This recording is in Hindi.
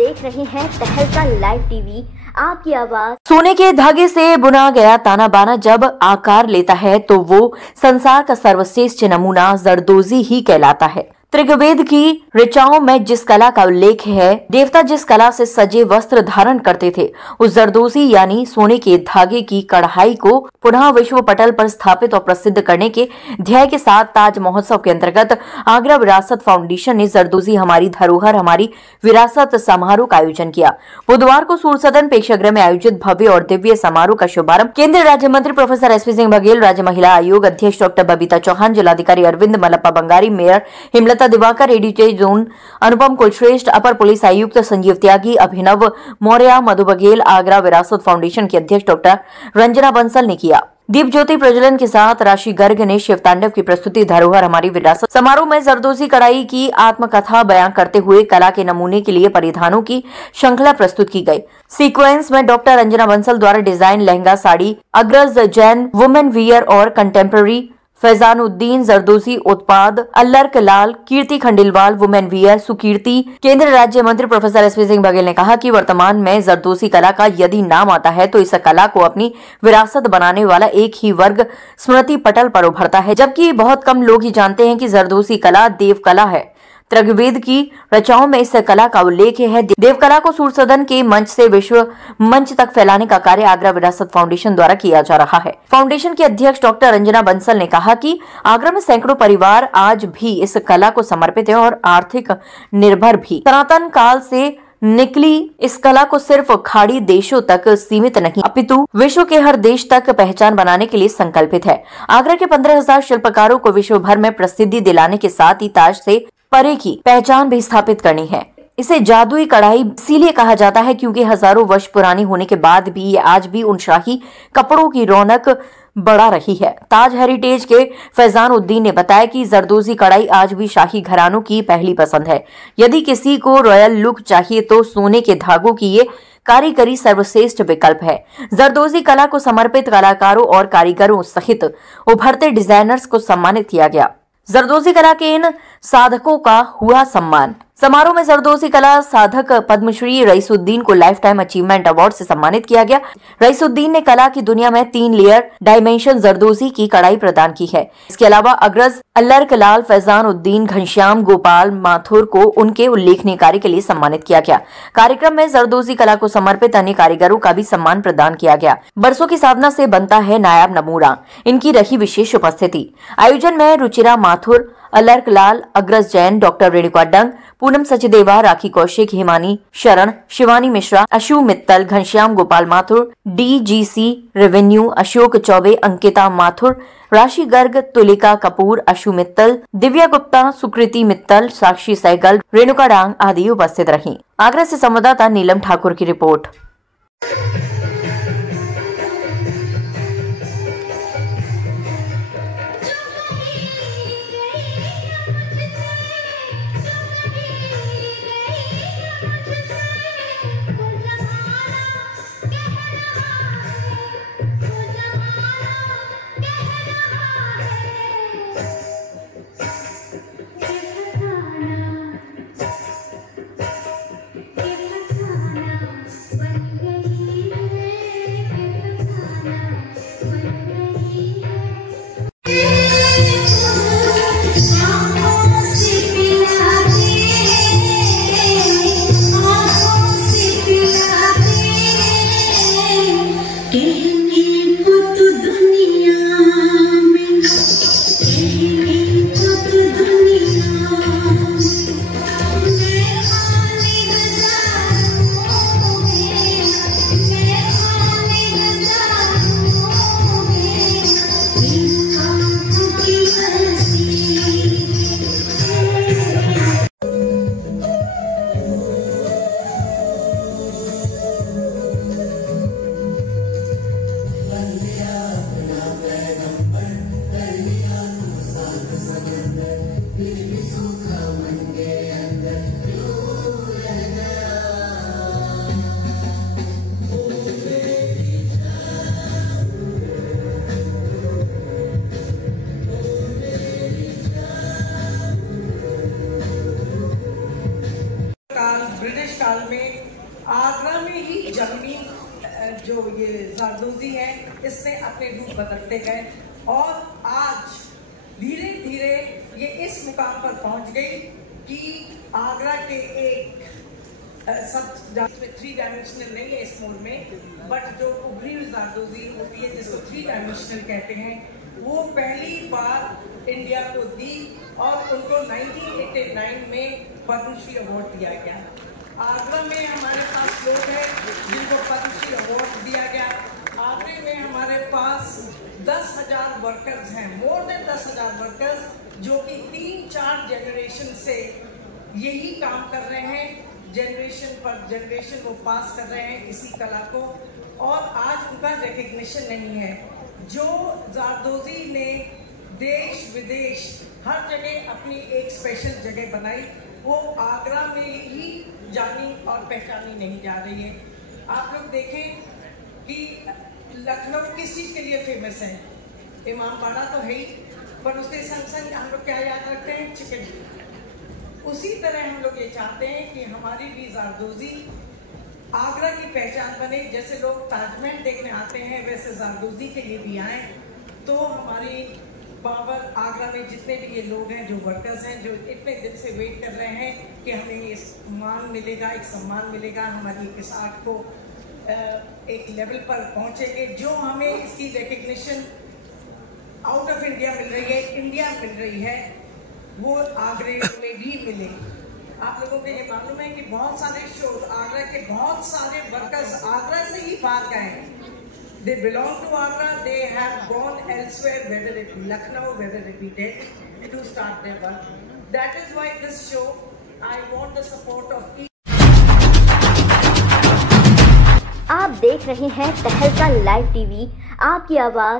देख रहे हैं तहलका लाइव टीवी, आपकी आवाज। सोने के धागे से बुना गया ताना बाना जब आकार लेता है तो वो संसार का सर्वश्रेष्ठ नमूना जरदोजी ही कहलाता है। त्रिगवेद की ऋचाओं में जिस कला का उल्लेख है, देवता जिस कला से सजे वस्त्र धारण करते थे, उस जरदोजी यानी सोने के धागे की कढ़ाई को पुनः विश्व पटल पर स्थापित और प्रसिद्ध करने के ध्येय के साथ ताज महोत्सव के अंतर्गत आगरा विरासत फाउंडेशन ने जरदोजी हमारी धरोहर हमारी विरासत समारोह का आयोजन किया। बुधवार को सूर्य सदन प्रेक्षागृह में आयोजित भव्य और दिव्य समारोह का शुभारंभ केंद्रीय राज्य मंत्री प्रोफेसर एसपी सिंह बघेल, राज्य महिला आयोग अध्यक्ष डॉक्टर बबीता चौहान, जिलाधिकारी Arvind Malappa Bangari, mayor Himlata Diwakar, ADJ zone Anupam Kulshreshtha, अपर पुलिस आयुक्त संजीव त्यागी, अभिनव मौर्य, मधु बघेल, आगरा विरासत फाउंडेशन के अध्यक्ष डॉक्टर रंजना बंसल ने किया। दीप ज्योति प्रज्वलन के साथ राशि गर्ग ने शिव तांडव की प्रस्तुति धरोहर हमारी विरासत समारोह में जरदोजी कढ़ाई की आत्मकथा बयां करते हुए कला के नमूने के लिए परिधानों की श्रृंखला प्रस्तुत की गई। सीक्वेंस में डॉक्टर रंजना बंसल द्वारा डिजाइन लहंगा, साड़ी, अग्रज जैन वुमेन वियर और कंटेम्प्रेरी, फैजानुद्दीन जरदोजी उत्पाद, अल्लर्क लाल, कीर्ति खंडेलवाल वुमेन वियर, सुकीर्ति। केंद्रीय राज्य मंत्री प्रोफेसर एसपी सिंह बघेल ने कहा कि वर्तमान में जरदोजी कला का यदि नाम आता है तो इस कला को अपनी विरासत बनाने वाला एक ही वर्ग स्मृति पटल पर उभरता है, जबकि बहुत कम लोग ही जानते हैं कि जरदोजी कला देव कला है। त्रिगवेद की रचनाओं में इस कला का उल्लेख है। देवकला को सूर्य सदन के मंच से विश्व मंच तक फैलाने का कार्य आगरा विरासत फाउंडेशन द्वारा किया जा रहा है। फाउंडेशन के अध्यक्ष डॉक्टर रंजना बंसल ने कहा कि आगरा में सैकड़ों परिवार आज भी इस कला को समर्पित है और आर्थिक निर्भर भी। सनातन काल से निकली इस कला को सिर्फ खाड़ी देशों तक सीमित नहीं अपितु विश्व के हर देश तक पहचान बनाने के लिए संकल्पित है। आगरा के 15,000 शिल्पकारों को विश्व भर में प्रसिद्धि दिलाने के साथ ही ताज से परे की पहचान भी स्थापित करनी है। इसे जादुई कढ़ाई इसीलिए कहा जाता है क्योंकि हजारों वर्ष पुरानी होने के बाद भी ये आज भी उन शाही कपड़ों की रौनक बढ़ा रही है। ताज हेरिटेज के फैजानुद्दीन ने बताया कि जरदोजी कढ़ाई आज भी शाही घरानों की पहली पसंद है। यदि किसी को रॉयल लुक चाहिए तो सोने के धागों की ये कारीगरी सर्वश्रेष्ठ विकल्प है। जरदोजी कला को समर्पित कलाकारों और कारीगरों सहित उभरते डिजाइनर्स को सम्मानित किया गया। जरदोजी कला के इन साधकों का हुआ सम्मान। समारोह में जरदोजी कला साधक पद्मश्री रईसुद्दीन को लाइफ टाइम अचीवमेंट अवार्ड से सम्मानित किया गया। रईसुद्दीन ने कला की दुनिया में 3 लेयर डायमेंशन जरदोजी की कढ़ाई प्रदान की है। इसके अलावा अग्रज अल्लर्क लाल, फैजानुद्दीन, घनश्याम गोपाल माथुर को उनके उल्लेखनीय कार्य के लिए सम्मानित किया गया। कार्यक्रम में जरदोजी कला को समर्पित अन्य कारीगरों का भी सम्मान प्रदान किया गया। बरसों की साधना से बनता है नायाब नमूना, इनकी रही विशेष उपस्थिति। आयोजन में रुचिरा माथुर, अल्लर्क लाल, अग्रज जैन, डॉक्टर रेणुका डंग, पूनम सचदेवा, राखी कौशिक, हिमानी शरण, शिवानी मिश्रा, अशु मित्तल, घनश्याम गोपाल माथुर, डीजीसी रेवेन्यू, अशोक चौबे, अंकिता माथुर, राशि गर्ग, तुलिका कपूर, अशु मित्तल, दिव्या गुप्ता, सुकृति मित्तल, साक्षी सहगल, रेणुका डांग आदि उपस्थित रहीं। आगरा से संवाददाता नीलम ठाकुर की रिपोर्ट। ब्रिटिश काल में आगरा में ही जन्मी जो ये ज़रदोज़ी है, इसने अपने रूप बदलते गए और आज धीरे धीरे ये इस मुकाम पर पहुंच गई कि आगरा के एक सब 3 डायमेंशनल नहीं है इस मोड में, बट जो उभरी हुई ज़रदोज़ी होती है जिसको 3 डायमेंशनल कहते हैं, वो पहली बार इंडिया को दी और उनको 1989 में पद्मश्री अवार्ड दिया गया। आगरा में हमारे पास लोग हैं जिनको पद्मश्री अवार्ड दिया गया। आगरे में हमारे पास 10,000 वर्कर्स हैं, मोर देन 10,000 वर्कर्स, जो कि 3-4 जनरेशन से यही काम कर रहे हैं, जनरेशन पर जनरेशन वो पास कर रहे हैं इसी कला को, और आज उनका रिकग्निशन नहीं है। जो ज़रदोज़ी ने देश विदेश हर जगह अपनी एक स्पेशल जगह बनाई, वो आगरा में ही जानी और पहचानी नहीं जा रही है। आप लोग देखें कि लखनऊ किस चीज़ के लिए फेमस है? इमामबाड़ा तो है ही, पर उसके संग संग हम लोग क्या याद रखते हैं? चिकन। उसी तरह हम लोग ये चाहते हैं कि हमारी भी ज़रदोज़ी आगरा की पहचान बने। जैसे लोग ताजमहल देखने आते हैं, वैसे ज़रदोज़ी के लिए भी आएँ, तो हमारी बाबर आगरा में जितने भी ये लोग हैं, जो वर्कर्स हैं, जो इतने दिन से वेट कर रहे हैं कि हमें ये मान मिलेगा, एक सम्मान मिलेगा, हमारी इस आर्ट को एक लेवल पर पहुंचेंगे, जो हमें इसकी रिकग्निशन आउट ऑफ इंडिया मिल रही है, इंडिया मिल रही है, वो आगरे में भी मिले। आप लोगों को ये मालूम है कि बहुत सारे शोज, आगरा के बहुत सारे वर्कर्स आगरा से ही बाहर गए हैं। They belong to Agra, they have gone elsewhere, whether it be Lucknow, whether it be Delhi, to start their work. That is why this show, I want the support of each. आप देख रहे हैं तहलका लाइव टीवी, आपकी आवाज